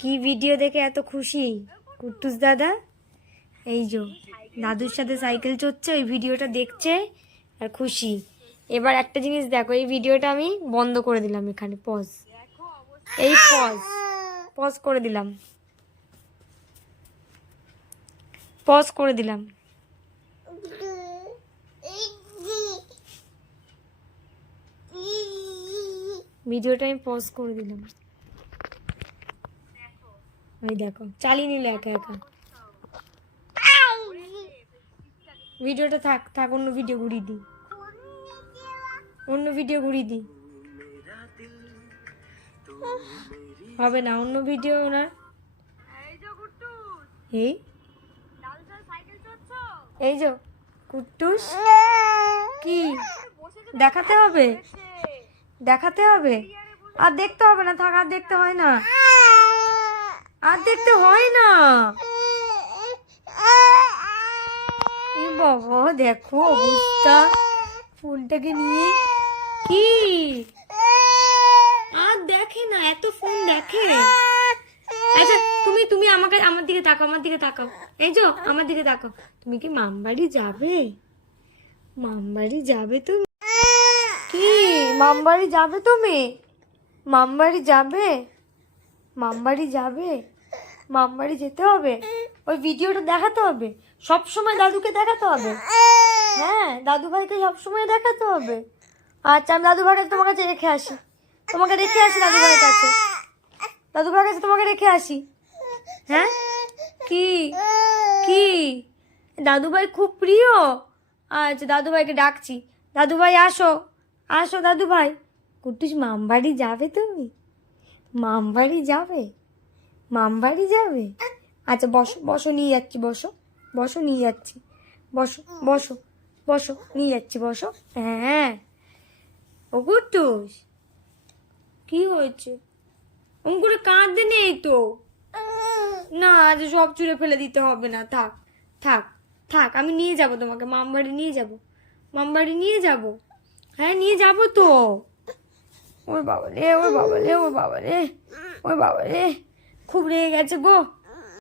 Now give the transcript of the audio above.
কি ভিডিও দেখে এত খুশি? কুট্টুস দাদা? এই যো, দাদুর সাথে সাইকেল চড়ছে, ওই ভিডিওটা দেখছে আর খুশি। এবার একটা জিনিস দেখো, এই ভিডিওটা আমি বন্ধ করে দিলাম এখানে পজ এই পজ পজ করে দিলাম। পজ করে দিলাম। ভিডিওটা আমি পজ করে দিলাম। ওই দেখো, চালিয়ে নিল একা একা। ভিডিওটা থাক থাক, অন্য ভিডিও ঘুরিয়ে দিই। অন্য ভিডিও ঘুরিয়ে দিই। হবে না, অন্য ভিডিও ওনার এই? এই যে, কুট্টুস? কি? দেখাতে হবে? দেখাতে হবে? আর দেখতে হবে না, থাক, আর দেখতে হয় না। আর দেখতে হয় না। বাবা, দেখো অবস্থা। ফোনটাকে নিয়ে। কি? আর দেখে না, এত ফোন দেখে। আচ্ছা তুমি তুমি আমাকে, আমার দিকে তাকাও, আমার দিকে তাকাও। এই যো, আমার দিকে তাকাও। তুমি কি মামবাড়ি যাবে? মামবাড়ি যাবে তুমি কি? মামবাড়ি যাবে তুমি মামবাড়ি যাবে? মামবাড়ি যাবে? মামবাড়ি যেতে হবে? ওই ভিডিওটা দেখাতে হবে? সব সময় দাদুকে দেখাতে হবে? হ্যাঁ দাদু ভাইকে সব সময় দেখাতে হবে? আচ্ছা আমি দাদু ভাইকে তোমার কাছে রেখে আসি। তোমাকে রেখে আসি দাদু ভাইয়ের কাছে। দাদু ভাইয়ের কাছে তোমাকে রেখে আসি। হ্যাঁ? কি? কি? দাদু ভাই খুব প্রিয়? আচ্ছা দাদু ভাইকে ডাকছি। দাদু ভাই, আসো। আসো, দাদু ভাই। কুটুস, মামবাড়ি যাবে তুমি? মামবাড়ি যাবে? মামবাড়ি যাবে? আচ্ছা বসো বসো, নিয়ে যাচ্ছি, বসো। বসো, নিয়ে যাচ্ছি। বসো বসো বসো, নিয়ে যাচ্ছি, বসো। হ্যাঁ। ও কুটুস কি হয়েছে? অঙ্কুরে কাঁদতে নেই তো? না, আজ সব চুড়ে ফেলে দিতে হবে না। থাক থাক থাক, আমি নিয়ে যাব তোমাকে, মামবাড়ি নিয়ে যাব। মামবাড়ি নিয়ে যাব? হ্যাঁ নিয়ে যাব তো। ওর বাবা রে ওর বাবা রে ওর বাবা রে ওর বাবা রে। 코브레 해가지고